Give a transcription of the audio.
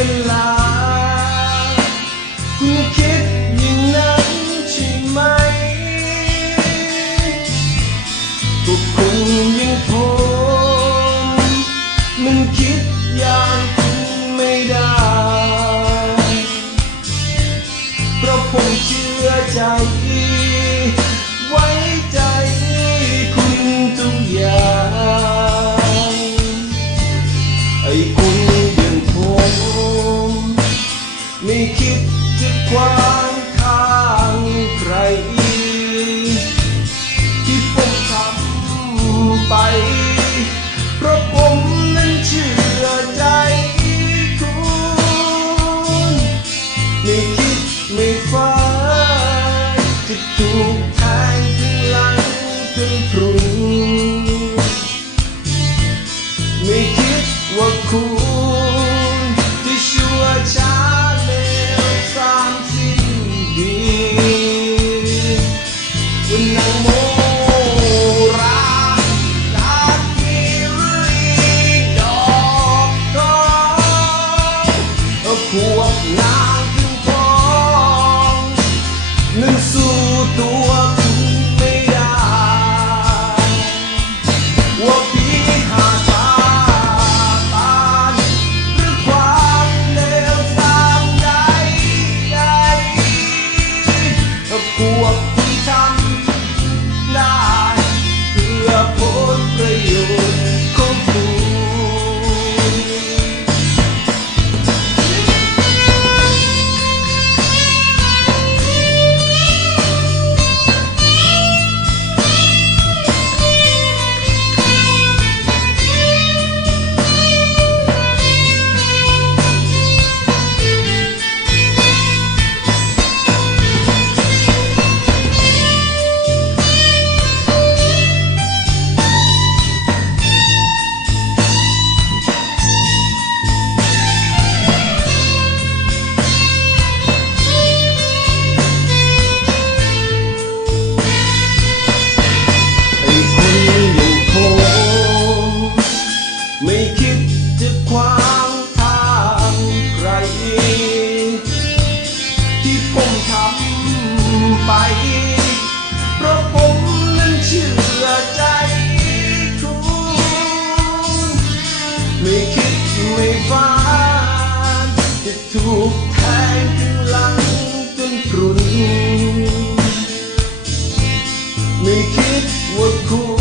อด ไม่คิดว่าคุณจะชั่วช้าเลวสามสิ้นดีวันนางโมราลากิรีดอกทองพวกนางถึงพองนั้นสู้ตัวคุณไม่ได้ว่าผี ไป เพราะผมนั้นเชื่อใจคุณไม่คิดไม่ฝันจะถูกแทงข้างหลังจนกรุนไม่คิดว่าคุณ